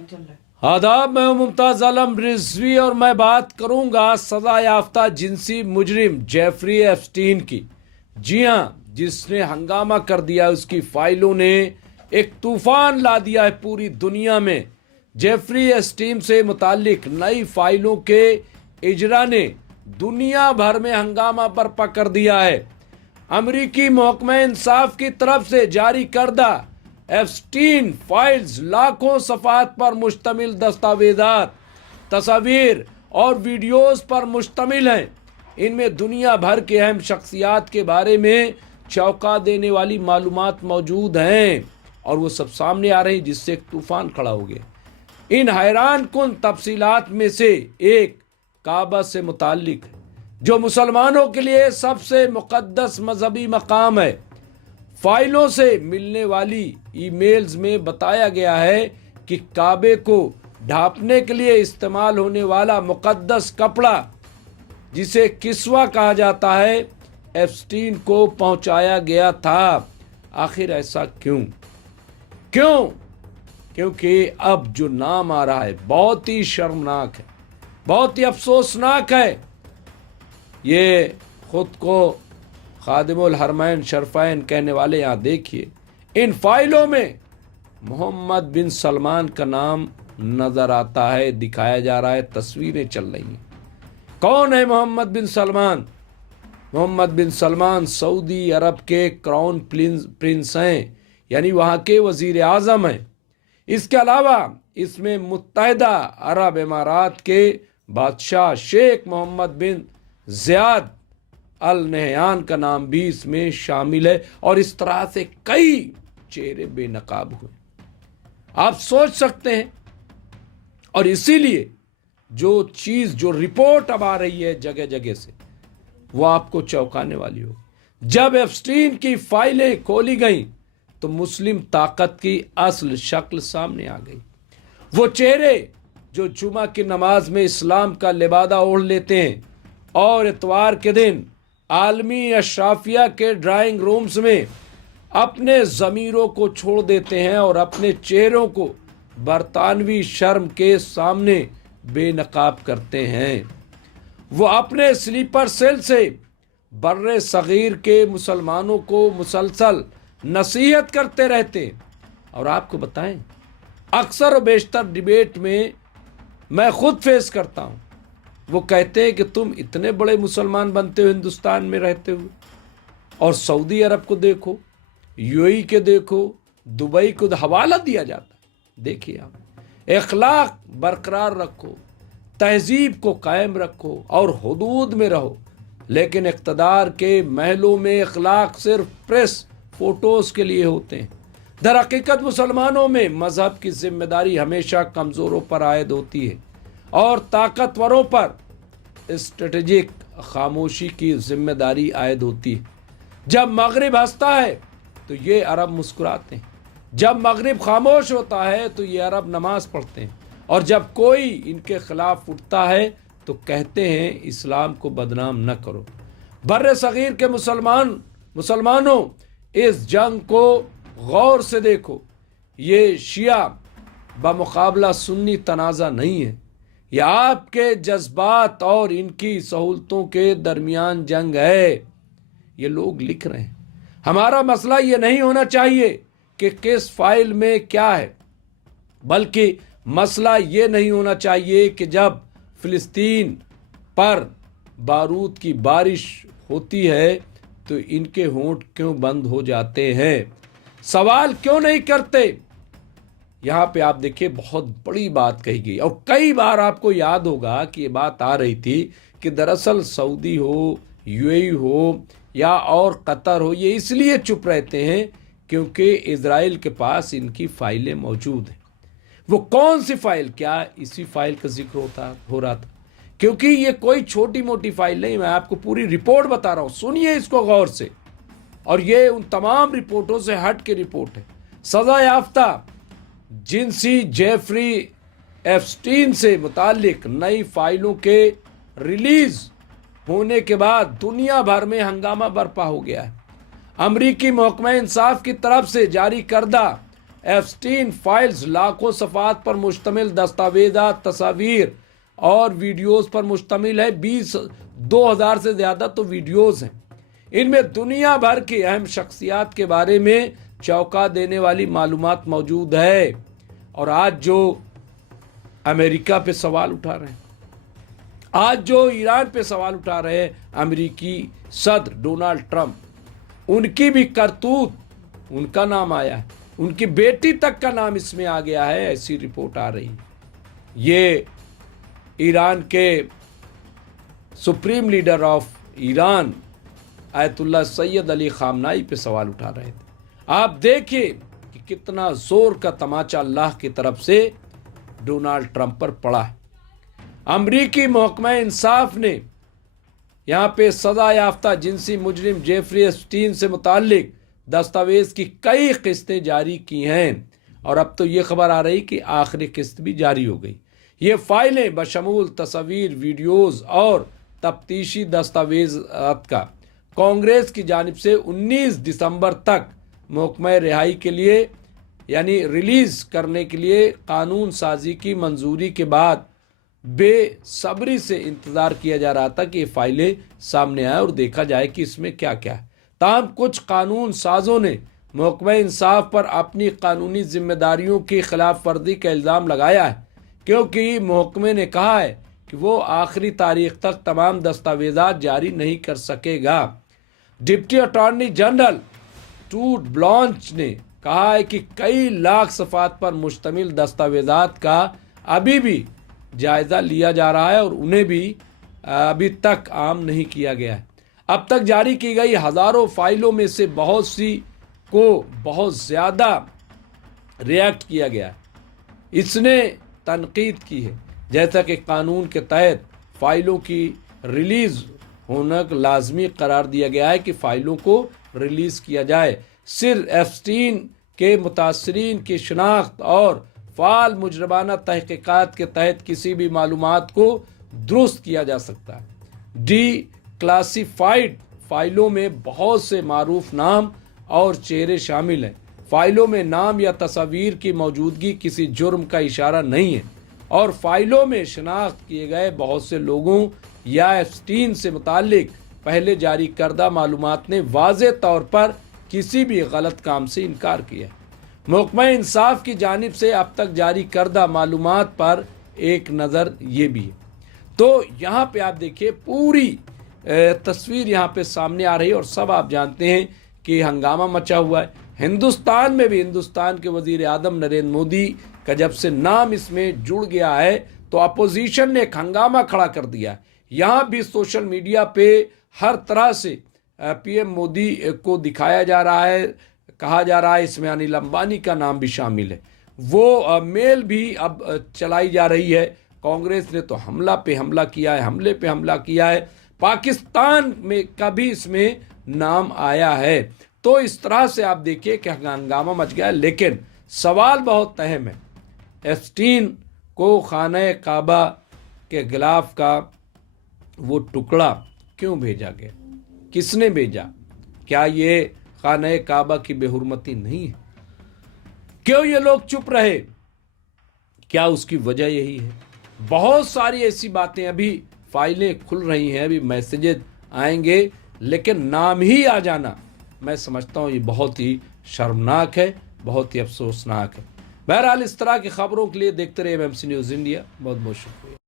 आदाब, मैं हूं मुमताज आलम रिजवी और मैं बात करूंगा सजा याफ्ता जिनसी मुजरिम जेफरी एप्स्टीन की। जी हां, जिसने हंगामा कर दिया, उसकी फाइलों ने एक तूफान ला दिया है पूरी दुनिया में। जेफरी एप्स्टीन से मुतालिक नई फाइलों के इजरा ने दुनिया भर में हंगामा बर्पा कर दिया है। अमरीकी महकमा इंसाफ की तरफ से जारी करदा एप्स्टीन फाइल्स लाखों सफ़ात पर मुश्तमिल दस्तावेजात, तस्वीर और वीडियोस पर मुश्तमिल हैं। इनमें दुनिया भर के अहम शख्सियात के बारे में चौंका देने वाली मालूमात मौजूद हैं और वो सब सामने आ रही, जिससे एक तूफान खड़ा हो गया। इन हैरान कुन तफसीलात में से एक काबा से मुताल्लिक है, जो मुसलमानों के लिए सबसे मुक़द्दस मजहबी मकाम है। फाइलों से मिलने वाली ईमेल्स में बताया गया है कि काबे को ढांपने के लिए इस्तेमाल होने वाला मुक़द्दस कपड़ा, जिसे किस्वा कहा जाता है, एप्स्टीन को पहुंचाया गया था। आखिर ऐसा क्यों? क्योंकि अब जो नाम आ रहा है बहुत ही शर्मनाक है, बहुत ही अफसोसनाक है। ये खुद को खादिमुल हरमैन शरफैन कहने वाले यहाँ देखिए, इन फाइलों में मोहम्मद बिन सलमान का नाम नजर आता है, दिखाया जा रहा है, तस्वीरें चल रही हैं। कौन है मोहम्मद बिन सलमान? मोहम्मद बिन सलमान सऊदी अरब के क्राउन प्रिंस हैं, यानी वहाँ के वजीर आज़म हैं। इसके अलावा इसमें मुत्तहिदा अरब इमारात के बादशाह Sheikh Mohammed bin Zayed Al Nahyan का नाम भी इसमें शामिल है और इस तरह से कई चेहरे बेनकाब हुए, आप सोच सकते हैं। और इसीलिए जो रिपोर्ट अब आ रही है जगह जगह से, वो आपको चौंकाने वाली हो। जब एप्स्टीन की फाइलें खोली गईं तो मुस्लिम ताकत की असल शक्ल सामने आ गई। वो चेहरे जो जुमा की नमाज में इस्लाम का लिबादा ओढ़ लेते हैं और इतवार के दिन आलमी अशराफिया के ड्राइंग रूम्स में अपने ज़मीरों को छोड़ देते हैं और अपने चेहरों को बरतानवी शर्म के सामने बेनकाब करते हैं। वो अपने स्लीपर सेल से बर्रे सगीर के मुसलमानों को मुसलसल नसीहत करते रहते हैं। और आपको बताएं, अक्सर और बेशतर डिबेट में मैं खुद फेस करता हूँ, वो कहते हैं कि तुम इतने बड़े मुसलमान बनते हो हिंदुस्तान में रहते हुए, और सऊदी अरब को देखो, यूएई के देखो, दुबई को हवाला दिया जाता है। देखिए, आप इखलाक बरकरार रखो, तहजीब को कायम रखो और हुदूद में रहो, लेकिन इक़्तिदार के महलों में इखलाक सिर्फ प्रेस फोटोज़ के लिए होते हैं। दर हकीकत मुसलमानों में मज़हब की जिम्मेदारी हमेशा कमज़ोरों पर आयद होती है और ताकतवरों पर स्ट्रेटेजिक खामोशी की जिम्मेदारी आयद होती है। जब मगरिब हंसता है तो ये अरब मुस्कुराते हैं, जब मगरिब खामोश होता है तो ये अरब नमाज पढ़ते हैं, और जब कोई इनके खिलाफ उठता है तो कहते हैं इस्लाम को बदनाम न करो। बर्रे सगीर के मुसलमानों, इस जंग को गौर से देखो। ये शिया बमुकाबला सुन्नी तनाज़ा नहीं है, यह आपके जज्बात और इनकी सहूलतों के दरमियान जंग है। ये लोग लिख रहे हैं, हमारा मसला ये नहीं होना चाहिए कि किस फाइल में क्या है, बल्कि मसला ये नहीं होना चाहिए कि जब फिलिस्तीन पर बारूद की बारिश होती है तो इनके होंठ क्यों बंद हो जाते हैं, सवाल क्यों नहीं करते। यहाँ पे आप देखिए, बहुत बड़ी बात कही गई, और कई बार आपको याद होगा कि ये बात आ रही थी कि दरअसल सऊदी हो, यूएई हो या और कतर हो, ये इसलिए चुप रहते हैं क्योंकि इजराइल के पास इनकी फाइलें मौजूद हैं। वो कौन सी फाइल? क्या इसी फाइल का जिक्र हो रहा था, क्योंकि ये कोई छोटी मोटी फाइल नहीं, मैं आपको पूरी रिपोर्ट बता रहा हूँ, सुनिए इसको गौर से। और ये उन तमाम रिपोर्टों से हट के रिपोर्ट है। सजा याफ्ता जिनसी जेफरी एप्स्टीन से मुतालिक नई फाइलों के रिलीज होने के बाद दुनिया भर में हंगामा बर्पा हो गया है। अमरीकी महकमा इंसाफ की तरफ से जारी करदा ایفسٹین فائلز لاکھوں صفحات پر مشتمل دستاویزات، تصاویر اور ویڈیوز پر مشتمل ہے۔ 2000 سے زیادہ تو ویڈیوز ہیں۔ ان میں دنیا بھر کی اہم شخصیات کے بارے میں چونکا دینے والی معلومات موجود ہے۔ اور آج جو امریکہ پہ سوال اٹھا رہے ہیں، آج جو ایران پہ سوال اٹھا رہے ہیں امریکی صدر ڈونلڈ ٹرمپ، ان کی بھی کرتوت، ان کا نام آیا ہے، ان کی بیٹی تک کا نام اس میں آ گیا ہے، ایسی رپورٹ آ رہی ہے۔ یہ ایران کے سپریم لیڈر آف ایران آیت اللہ سید علی خامنائی پہ سوال اٹھا رہے تھے۔ آپ دیکھیے کہ کتنا زور کا تماچا اللہ کی طرف سے ڈونلڈ ٹرمپ پر پڑا ہے۔ امریکی محکمہ انصاف نے یہاں پہ سزا یافتہ جنسی مجرم جیفری ایپسٹین سے متعلق دستاویز کی کئی قسطیں جاری کی ہیں، اور اب تو یہ خبر آ رہی کہ آخری قسط بھی جاری ہو گئی۔ یہ فائلیں بشمول تصاویر، ویڈیوز اور تفتیشی دستاویزات کا کانگریس کی جانب سے 19 دسمبر تک محکمہ رہائی کے لیے یعنی ریلیز کرنے کے لیے قانون سازی کی منظوری کے بعد بے صبری سے انتظار کیا جا رہا تھا کہ یہ فائلیں سامنے آئے اور دیکھا جائے کہ اس میں کیا کیا ہے۔ تاہم کچھ قانون سازوں نے محکمہ انصاف پر اپنی قانونی ذمہ داریوں کی خلاف ورزی کا الزام لگایا ہے، کیونکہ محکمے نے کہا ہے کہ وہ آخری تاریخ تک تمام دستاویزات جاری نہیں کر سکے گا۔ ڈپٹی اٹارنی جنرل ٹوڈ بلانچ نے کہا ہے کہ کئی لاکھ صفحات پر مشتمل دستاویزات کا ابھی بھی جائزہ لیا جا رہا ہے اور انہیں بھی ابھی تک عام نہیں کیا گیا ہے۔ اب تک جاری کی گئی ہزاروں فائلوں میں سے بہت سی کو بہت زیادہ ریئیکٹ کیا گیا ہے۔ اس نے تنقید کی ہے، جیسا کہ قانون کے تحت فائلوں کی ریلیز ہونا لازمی قرار دیا گیا ہے کہ فائلوں کو ریلیز کیا جائے۔ صرف ایپسٹین کے متاثرین کی شناخت اور فعال مجرمانہ تحقیقات کے تحت کسی بھی معلومات کو درست کیا جا سکتا ہے۔ ڈی کلاسیفائڈ فائلوں میں بہت سے معروف نام اور چہرے شامل ہیں۔ فائلوں میں نام یا تصاویر کی موجودگی کسی جرم کا اشارہ نہیں ہے، اور فائلوں میں شناخت کیے گئے بہت سے لوگوں یا ایپسٹین سے متعلق پہلے جاری کردہ معلومات نے واضح طور پر کسی بھی غلط کام سے انکار کیا ہے۔ محکمہ انصاف کی جانب سے اب تک جاری کردہ معلومات پر ایک نظر یہ بھی ہے۔ تو یہاں پہ آپ دیکھیے پوری تصویر یہاں پہ سامنے آ رہی ہے، اور سب آپ جانتے ہیں کہ ہنگامہ مچا ہوا ہے۔ ہندوستان میں بھی ہندوستان کے وزیر اعظم نریندر مودی کا جب سے نام اس میں جڑ گیا ہے تو اپوزیشن نے ایک ہنگامہ کھڑا کر دیا ہے۔ یہاں بھی سوشل میڈیا پہ ہر طرح سے پی ایم مودی کو دکھایا جا رہا ہے، کہا جا رہا ہے اس میں انل امبانی کا نام بھی شامل ہے۔ وہ میل بھی اب چلائی جا رہی ہے۔ کانگریس نے تو حملہ پہ حملہ کیا ہے، حملے پہ حملہ کیا ہے، پاکستان میں کا بھی اس میں نام آیا ہے۔ تو اس طرح سے آپ دیکھیے کہ ہنگامہ مچ گیا ہے، لیکن سوال بہت اہم ہے، ایپسٹین کو خانہ کعبہ کے غلاف کا وہ ٹکڑا کیوں بھیجا گیا؟ کس نے بھیجا؟ کیا یہ خانہ کعبہ کی بے حرمتی نہیں ہے؟ کیوں یہ لوگ چپ رہے؟ کیا اس کی وجہ یہی ہے؟ بہت ساری ایسی باتیں، ابھی فائلیں کھل رہی ہیں، ابھی میسیجز آئیں گے، لیکن نام ہی آ جانا میں سمجھتا ہوں یہ بہت ہی شرمناک ہے، بہت ہی افسوسناک ہے۔ بہرحال اس طرح کی خبروں کے لیے دیکھتے رہے MMC نیوز انڈیا۔ بہت بہت شکریہ۔